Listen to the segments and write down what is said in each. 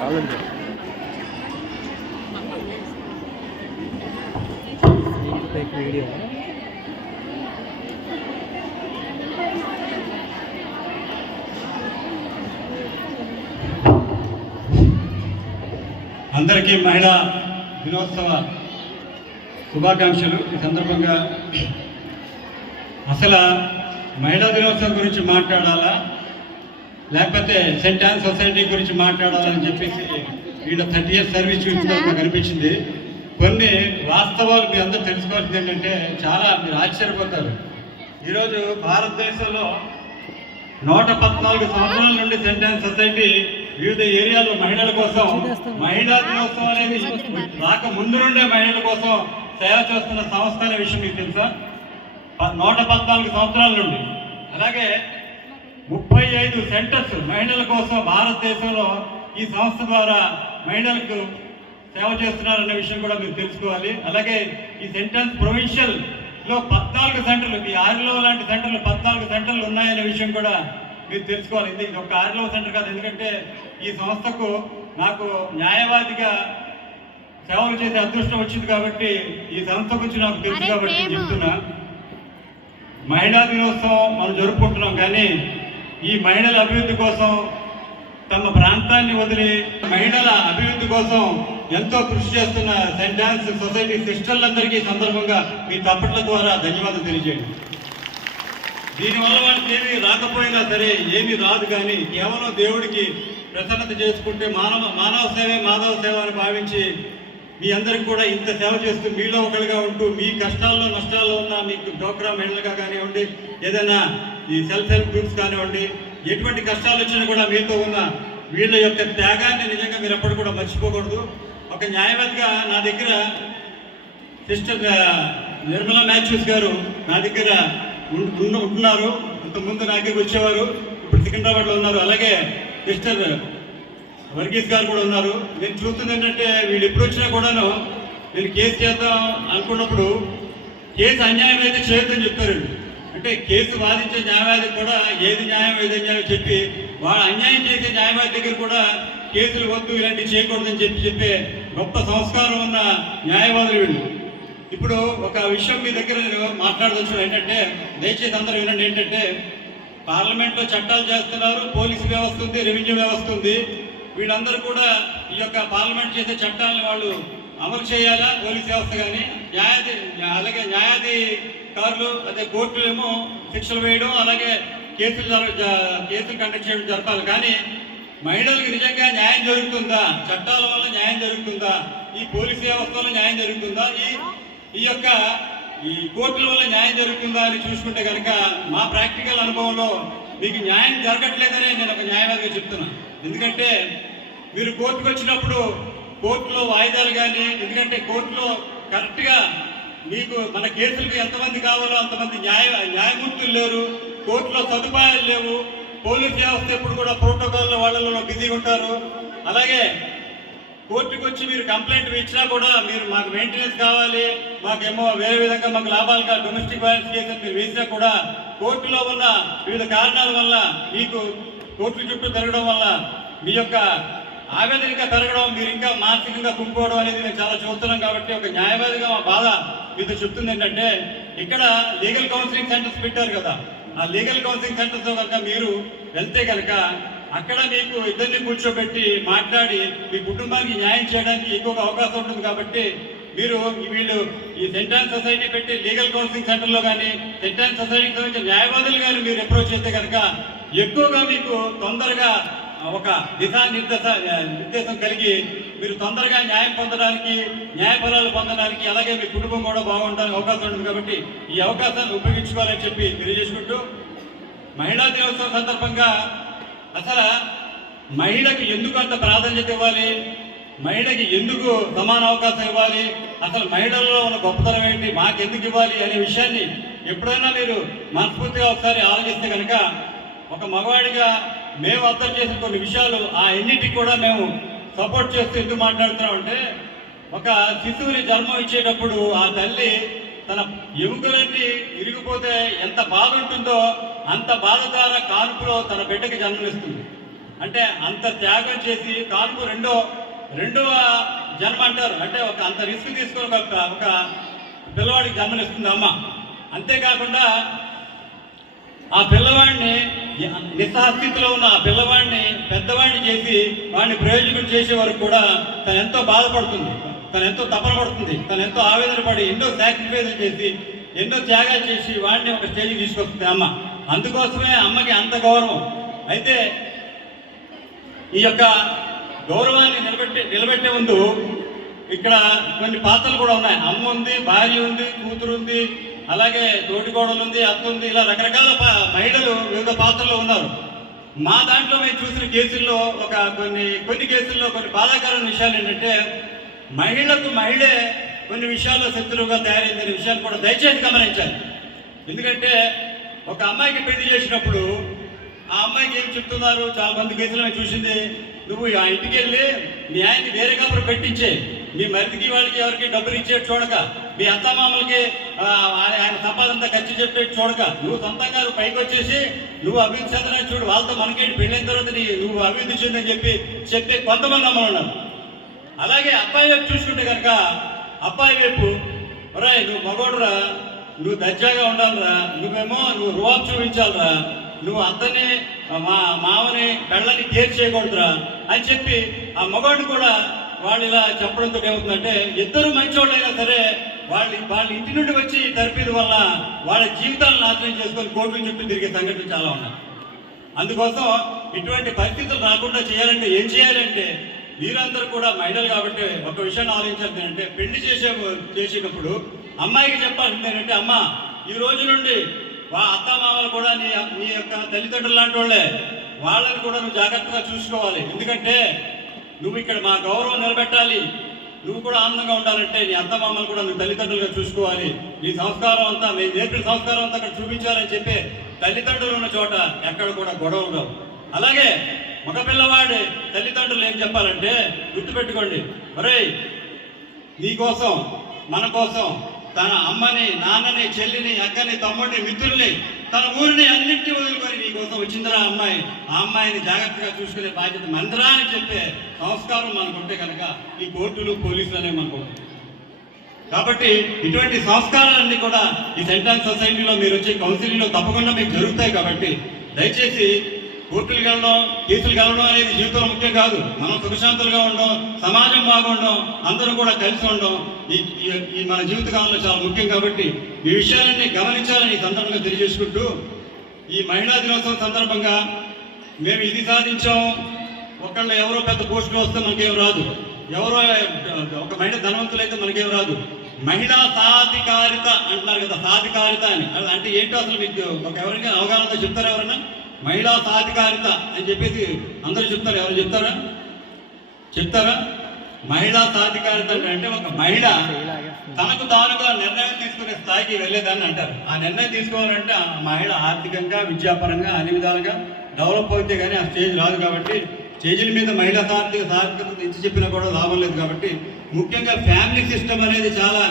Video అందరికీ మహిళా దినోత్సవ శుభాకాంక్షలు. ఈ సందర్భంగా అసలు మహిళా దినోత్సవం గురించి మాట్లాడాలా లేకపోతే సెయింట్ యాన్ సొసైటీ గురించి మాట్లాడాలని చెప్పేసి వీళ్ళ 30 years సర్వీస్ చూసిన నాకు అనిపించింది. కొన్ని వాస్తవాలు మీ అందరూ తెలుసుకోవాల్సింది ఏంటంటే చాలా మీరు ఆశ్చర్యపోతారు. ఈరోజు భారతదేశంలో 114 సంవత్సరాల నుండి సెయింట్ యాన్ సొసైటీ వివిధ ఏరియాలో మహిళల కోసం మహిళా దినోత్సవం అనేది రాక ముందు నుండే మహిళల కోసం సేవ చేస్తున్న సంస్థ అనే విషయం మీకు తెలుసా? 114 సంవత్సరాల నుండి. అలాగే 35 సెంటర్స్ మహిళల కోసం భారతదేశంలో ఈ సంస్థ ద్వారా మహిళలకు సేవ చేస్తున్నారనే విషయం కూడా మీరు తెలుసుకోవాలి. అలాగే ఈ సెంటర్స్ ప్రొవిన్షియల్లో 14 సెంటర్లు, ఈ ఆరిలో లాంటి సెంటర్లు 14 సెంటర్లు ఉన్నాయనే విషయం కూడా మీరు తెలుసుకోవాలి. ఇది ఒక ఆరిలో సెంటర్ కాదు, ఎందుకంటే ఈ సంస్థకు నాకు న్యాయవాదిగా సేవలు చేసే అదృష్టం వచ్చింది కాబట్టి ఈ సంస్థ గురించి నాకు తెలుసు కాబట్టి చెప్తున్నా. మహిళా దినోత్సవం మనం జరుపుకుంటున్నాం, కానీ ఈ మహిళల అభివృద్ధి కోసం తమ ప్రాంతాన్ని వదిలి మహిళల అభివృద్ధి కోసం ఎంతో కృషి చేస్తున్న సెయింట్ యాన్స్ సొసైటీ సిస్టర్లందరికీ సందర్భంగా మీ తప్పట్ల ద్వారా ధన్యవాదాలు తెలియజేయండి. దీనివల్ల వాళ్ళకి ఏమీ రాకపోయినా సరే ఏమీ రాదు, కానీ కేవలం దేవుడికి ప్రసన్నత చేసుకుంటే మానవ సేవే మాధవ సేవ అని భావించి మీ అందరికి కూడా ఇంత సేవ చేస్తూ మీలో ఒకరిగా ఉంటూ మీ కష్టాల్లో నష్టాల్లో ఉన్న మీకు డోక్రా మహిళలుగా కానివ్వండి, ఏదైనా ఈ సెల్ఫ్ హెల్ప్ గ్రూప్స్ కానివ్వండి, ఎటువంటి కష్టాలు వచ్చినా కూడా మీతో ఉన్న వీళ్ళ యొక్క త్యాగాన్ని నిజంగా మీరు ఎప్పుడు కూడా మర్చిపోకూడదు. ఒక న్యాయవాదిగా నా దగ్గర సిస్టర్ నిర్మలా మ్యాథ్యూస్ గారు నా దగ్గర ఉంటున్నారు. ఇంతకుముందు నా దగ్గరికి వచ్చేవారు, ఇప్పుడు సికింద్రాబాద్లో ఉన్నారు. అలాగే సిస్టర్ వర్గీస్ గారు కూడా ఉన్నారు. నేను చూస్తుంది ఏంటంటే వీళ్ళు ఎప్పుడు వచ్చినా కూడాను వీళ్ళు కేసు చేద్దాం అనుకున్నప్పుడు కేసు అన్యాయం అయితే చేయొద్దని చెప్తారు. అంటే కేసు వాదించే న్యాయవాది కూడా ఏది న్యాయం ఏది అన్యాయం చెప్పి వాళ్ళు అన్యాయం చేసే న్యాయవాది దగ్గర కూడా కేసులు వద్దు ఇలాంటివి చేయకూడదని చెప్పే గొప్ప సంస్కారం ఉన్న న్యాయవాదులు వీళ్ళు. ఇప్పుడు ఒక విషయం మీ దగ్గర నేను మాట్లాడదలుచుకున్నాను ఏంటంటే, దయచేసి అందరూ వినండి. ఏంటంటే పార్లమెంట్లో చట్టాలు చేస్తున్నారు, పోలీసు వ్యవస్థ ఉంది, రెవెన్యూ వ్యవస్థ ఉంది. వీళ్ళందరూ కూడా ఈ యొక్క పార్లమెంట్ చేసే చట్టాలను వాళ్ళు అమలు చేయాలా, పోలీస్ వ్యవస్థ కానీ అలాగే న్యాయాధికారులు అదే కోర్టులు ఏమో శిక్షలు వేయడం, అలాగే కేసులు కండక్ట్ చేయడం జరపాలి. కానీ మహిళలకు నిజంగా న్యాయం జరుగుతుందా? చట్టాల వల్ల న్యాయం జరుగుతుందా? ఈ పోలీసు వ్యవస్థలో న్యాయం జరుగుతుందా? ఈ కోర్టుల వల్ల న్యాయం జరుగుతుందా అని చూసుకుంటే కనుక మా ప్రాక్టికల్ అనుభవంలో మీకు న్యాయం జరగట్లేదని నేను ఒక న్యాయవాదిగా చెప్తున్నాను. ఎందుకంటే మీరు కోర్టుకు వచ్చినప్పుడు కోర్టులో వాయిదాలు కానీ, ఎందుకంటే కోర్టులో కరెక్ట్గా మీకు మన కేసులకు ఎంతమంది కావాలో అంతమంది న్యాయమూర్తులు లేరు, కోర్టులో సదుపాయాలు లేవు, పోలీస్ వ్యవస్థ ఎప్పుడు కూడా ప్రోటోకాల్ వాళ్ళలో బిజీగా ఉంటారు. అలాగే కోర్టుకు వచ్చి మీరు కంప్లైంట్ ఇచ్చినా కూడా మీరు మాకు మెయింటెనెన్స్ కావాలి, మాకేమో వేరే విధంగా మాకు లాభాలు కాదు, డొమెస్టిక్ వైలెన్స్ కేసు మీరు వేసినా కూడా కోర్టులో ఉన్న వివిధ కారణాల వల్ల మీకు కోర్టుల చుట్టూ తిరగడం వల్ల మీ యొక్క ఆవేదనగా పెరగడం, మీరు ఇంకా మానసికంగా కుంగిపోవడం అనేది నేను చాలా చూస్తున్నాం. కాబట్టి ఒక న్యాయవాదిగా మా బాధ మీతో చెప్తుంది ఏంటంటే, ఇక్కడ లీగల్ కౌన్సిలింగ్ సెంటర్స్ పెట్టారు కదా, ఆ లీగల్ కౌన్సిలింగ్ సెంటర్స్ కనుక మీరు వెళ్తే కనుక అక్కడ మీకు ఇద్దరిని కూర్చోబెట్టి మాట్లాడి మీ కుటుంబానికి న్యాయం చేయడానికి ఎక్కువగా అవకాశం ఉంటుంది. కాబట్టి మీరు వీళ్ళు ఈ సెయింట్ యాన్ సొసైటీ పెట్టి లీగల్ కౌన్సిలింగ్ సెంటర్లో కానీ సెయింట్ యాన్ సొసైటీకి సంబంధించిన న్యాయవాదులు కానీ మీరు అప్రోచ్ చేస్తే కనుక ఎక్కువగా మీకు తొందరగా ఒక నిర్దేశం కలిగి మీరు తొందరగా న్యాయం పొందడానికి, న్యాయ ఫలాలు పొందడానికి, అలాగే మీ కుటుంబం కూడా బాగుండడానికి అవకాశం ఉంటుంది. కాబట్టి ఈ అవకాశాన్ని ఉపయోగించుకోవాలని చెప్పి తెలియజేసుకుంటూ, మహిళా దినోత్సవం సందర్భంగా అసలు మహిళకి ఎందుకు అంత ప్రాధాన్యత ఇవ్వాలి, మహిళకి ఎందుకు సమాన అవకాశం ఇవ్వాలి, అసలు మహిళల్లో ఉన్న గొప్పతనం ఏంటి, మాకెందుకు ఇవ్వాలి అనే విషయాన్ని ఎప్పుడైనా మీరు మనస్ఫూర్తిగా ఒకసారి ఆలోచిస్తే కనుక, ఒక మగవాడిగా మేము అర్థం చేసిన కొన్ని విషయాలు ఆ ఎన్నిటికి కూడా మేము సపోర్ట్ చేస్తూ ఎందుకు మాట్లాడుతున్నామంటే, ఒక శిశువుని జన్మ ఇచ్చేటప్పుడు ఆ తల్లి తన ఎముకలన్నీ ఇరిగిపోతే ఎంత బాధ ఉంటుందో అంత బాధ ద్వారా కానుపులో తన బిడ్డకి జన్మనిస్తుంది. అంటే అంత త్యాగం చేసి కాన్పు రెండవ జన్మ అంటారు. అంటే ఒక అంత రిస్క్ తీసుకొని ఒక పిల్లవాడికి జన్మనిస్తుంది అమ్మ. అంతేకాకుండా ఆ పిల్లవాడిని నిస్సహస్థితిలో ఉన్న ఆ పిల్లవాడిని పెద్దవాడిని చేసి వాడిని ప్రయోజకులు చేసే వరకు కూడా తను ఎంతో బాధపడుతుంది, తను ఎంతో తపన పడుతుంది, తను ఎంతో ఆవేదన పడి ఎన్నో సాక్రిఫైజులు చేసి ఎన్నో త్యాగాలు చేసి వాడిని ఒక స్టేజ్కి తీసుకొస్తుంది అమ్మ. అందుకోసమే అమ్మకి అంత గౌరవం. అయితే ఈ యొక్క గౌరవాన్ని నిలబెట్టే ముందు ఇక్కడ కొన్ని పాత్రలు కూడా ఉన్నాయి. అమ్మ ఉంది, భార్య ఉంది, కూతురు ఉంది, అలాగే తోటికోడలు ఉంది, అత్త ఉంది, ఇలా రకరకాల మహిళలు వివిధ పాత్రలో ఉన్నారు. మా దాంట్లో మేము చూసిన కేసుల్లో కొన్ని కేసుల్లో కొన్ని బాధాకరమైన విషయాలు ఏంటంటే మహిళకు మహిళే కొన్ని విషయాల్లో శత్రువుగా తయారైందనే విషయాన్ని కూడా దయచేసి గమనించాలి. ఎందుకంటే ఒక అమ్మాయికి పెళ్లి చేసినప్పుడు ఆ అమ్మాయికి ఏం చెప్తున్నారు, చాలా మంది కేసులు మేము చూసింది, నువ్వు ఆ ఇంటికి వెళ్ళి మీ ఆయన్ని వేరే కాపురం పెట్టించే, మీ మరిదికి వాళ్ళకి ఎవరికి డబ్బులు ఇచ్చేట్టు చూడక, మీ అత్తమామలకి ఆయన సంపాదంతా ఖర్చు చెప్పేట్టు చూడక, నువ్వు సొంతంగా పైకి వచ్చేసి నువ్వు అభివృద్ధి చెందని చూడు, వాళ్ళతో మనకేంటి పెళ్ళైన తర్వాత నువ్వు అభివృద్ధి చెందని చెప్పే కొంతమంది అమ్మలు ఉన్నారు. అలాగే అబ్బాయి వైపు చూసుకుంటే కనుక అబ్బాయి వైపు ఒరేయ్ నువ్వు మగోడురా, నువ్వు దర్జాగా ఉండాలిరా, నువ్వు రువాబ్ చూపించాలిరా, నువ్వు అత్తని మామని పెళ్ళని కేర్ చేయకూడదురా అని చెప్పి ఆ మగవాడిని కూడా వాళ్ళు ఇలా చెప్పడంతో ఏమవుతుందంటే ఇద్దరు మంచివాళ్ళైనా సరే వాళ్ళ ఇంటి నుండి వచ్చి తరపీదు వల్ల వాళ్ళ జీవితాలను నాశనం చేసుకొని కోర్టుల చుట్టూ తిరిగే సంఘటనలు చాలా ఉన్నాయి. అందుకోసం ఇటువంటి పరిస్థితులు రాకుండా చేయాలంటే ఏం చేయాలంటే వీరందరూ కూడా మహిళలు కాబట్టి ఒక విషయాన్ని ఆలోచించాలి అంటే పెళ్లి చేసేటప్పుడు అమ్మాయికి చెప్పాల్సింది ఏంటంటే అమ్మ ఈ రోజు నుండి అత్తమామలు కూడా నీ యొక్క తల్లిదండ్రులు లాంటి వాళ్ళే, వాళ్ళని కూడా నువ్వు జాగ్రత్తగా చూసుకోవాలి. ఎందుకంటే నువ్వు ఇక్కడ మా గౌరవం నిలబెట్టాలి, నువ్వు కూడా ఆనందంగా ఉండాలంటే నీ అత్తమామలు కూడా నువ్వు తల్లిదండ్రులుగా చూసుకోవాలి. నీ సంస్కారం అంతా మేము నేర్పిన సంస్కారం అంతా అక్కడ చూపించాలని చెప్పి తల్లిదండ్రులు ఉన్న చోట ఎక్కడ కూడా గొడవలు. అలాగే మగ పిల్లవాడి తల్లిదండ్రులు ఏం చెప్పాలంటే గుర్తుపెట్టుకోండి, ఒరేయ్ నీకోసం మన కోసం తన అమ్మని, నాన్నని, చెల్లిని, అక్కని, తమ్ముడిని, మిత్రుల్ని, తన ఊరిని అన్నింటినీ వదులుకొని నీ కోసం వచ్చిందిరా అమ్మాయి, ఆ అమ్మాయిని జాగ్రత్తగా చూసుకునే బాధ్యత మందిరా అని చెప్పే సంస్కారం మనకుంటే కనుక ఈ కోర్టులు పోలీసులు అనేవి మనకు. కాబట్టి ఇటువంటి సంస్కారాలన్నీ కూడా ఈ సెంటాన్ సొసైటీలో మీరు వచ్చే కౌన్సిలింగ్లో తప్పకుండా మీకు జరుగుతాయి. కాబట్టి దయచేసి కోర్టులు వెళ్ళడం, కేసులు వెళ్ళడం అనేది జీవితంలో ముఖ్యం కాదు. మనం సుఖశాంతులుగా ఉండడం, సమాజం బాగుండడం, అందరూ కూడా కలిసి ఉండడం ఈ మన జీవితకాలంలో చాలా ముఖ్యం. కాబట్టి ఈ విషయాలన్నీ గమనించాలని ఈ సందర్భంగా తెలియజేసుకుంటూ ఈ మహిళా దినోత్సవం సందర్భంగా మేము ఇది సాధించాం, ఒకళ్ళు ఎవరో పెద్ద పోస్టులు వస్తే మనకేం రాదు, ఎవరో ఒక మహిళ ధనవంతులైతే మనకేం రాదు. మహిళా సాధికారిత అంటున్నారు కదా, సాధికారిత అని అంటే ఏంటో అసలు మీకు ఎవరికైనా అవగాహనతో చెప్తారా? ఎవరైనా మహిళా సాధికారిత అని చెప్పేసి అందరూ చెప్తారు, ఎవరు చెప్తారా? మహిళా సాధికారిత అంటే ఒక మహిళ తనకు తానుగా నిర్ణయం తీసుకునే స్థాయికి వెళ్ళేదాన్ని అంటారు. ఆ నిర్ణయం తీసుకోవాలంటే ఆ మహిళ ఆర్థికంగా, విద్యాపరంగా అన్ని విధాలుగా డెవలప్ అవుతే కానీ ఆ స్టేజ్ రాదు. కాబట్టి స్టేజీల మీద మహిళా సాధికారిత ఇచ్చి చెప్పినా కూడా లాభం లేదు. కాబట్టి ముఖ్యంగా ఫ్యామిలీ సిస్టమ్ అనేది చాలా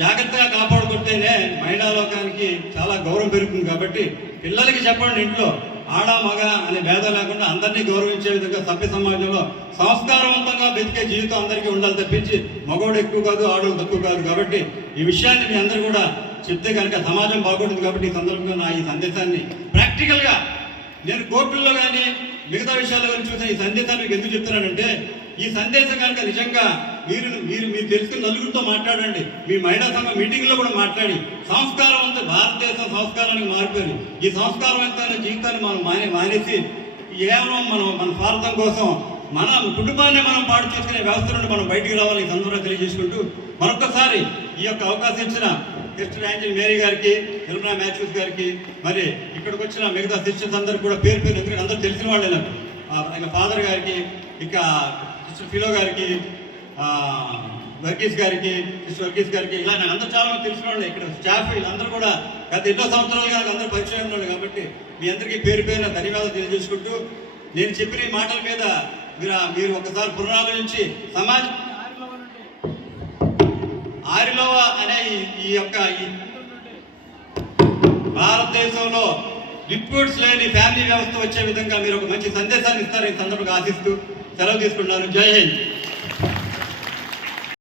జాగ్రత్తగా కాపాడుకుంటేనే మహిళా లోకానికి చాలా గౌరవం పెరుగుతుంది. కాబట్టి పిల్లలకి చెప్పండి, ఇంట్లో ఆడ మగ అనే భేదం లేకుండా అందరినీ గౌరవించే విధంగా సభ్య సమాజంలో సంస్కారవంతంగా బతికే జీవితం అందరికీ ఉండాలి తప్పించి మగవాడు ఎక్కువ కాదు, ఆడవాళ్ళు తక్కువ కాదు. కాబట్టి ఈ విషయాన్ని మీ అందరూ కూడా చెప్తే కనుక సమాజం బాగుంటుంది. కాబట్టి ఈ సందర్భంగా నా ఈ సందేశాన్ని ప్రాక్టికల్గా నేను కోర్టుల్లో కానీ మిగతా విషయాల గురించి చూసిన ఈ సందేశాన్ని మీకు ఎందుకు చెప్తున్నానంటే ఈ సందేశం కనుక నిజంగా మీరు తెలుసుకుని నలుగురితో మాట్లాడండి, మీ మహిళా సంఘ మీటింగ్లో కూడా మాట్లాడి సంస్కారవంత భారతదేశం సంస్కారానికి మారిపోయింది. ఈ సంస్కారవంతమైన జీవితాన్ని మనం మానేసి కేవలం మన స్వార్థం కోసం మన కుటుంబాన్ని మనం పాడు చేసుకునే వ్యవస్థ నుండి మనం బయటికి రావాలి. ఈ సందర్భంగా తెలియజేసుకుంటూ మరొకసారి ఈ యొక్క అవకాశం ఇచ్చిన సిస్టర్ ఏంజెల్ మేరీ గారికి, నిర్మలా మ్యాథ్యూస్ గారికి, మరి ఇక్కడికి వచ్చిన మిగతా సిస్టర్స్ అందరూ కూడా పేరు ఎందుకంటే అందరూ తెలిసిన వాళ్ళే నాకు, ఇక ఫాదర్ గారికి, ఇక సిస్టర్ ఫిలో గారికి, వర్గీస్ గారికి, సిస్టర్ వర్గీస్ గారికి, ఇలా నాకు అందరూ చాలా మంది తెలిసిన వాళ్ళే. ఇక్కడ స్టాఫ్ వీళ్ళందరూ కూడా గత ఎన్నో సంవత్సరాలుగా అందరూ పరిచయం వాళ్ళు. కాబట్టి మీ అందరికీ పేరు పేరున ధన్యవాదాలు తెలియజేసుకుంటూ నేను చెప్పిన ఈ మాటల మీద మీరు ఒకసారి పునరాలోచించి సమాజం ఆరిలోవ అనే ఈ భారతదేశంలో డిస్ప్యూట్స్ లేని ఫ్యామిలీ వ్యవస్థ వచ్చే విధంగా మీరు ఒక మంచి సందేశాన్ని ఇస్తారని సందర్భంగా ఆశిస్తూ సెలవు తీసుకుంటున్నాను. జై హింద్.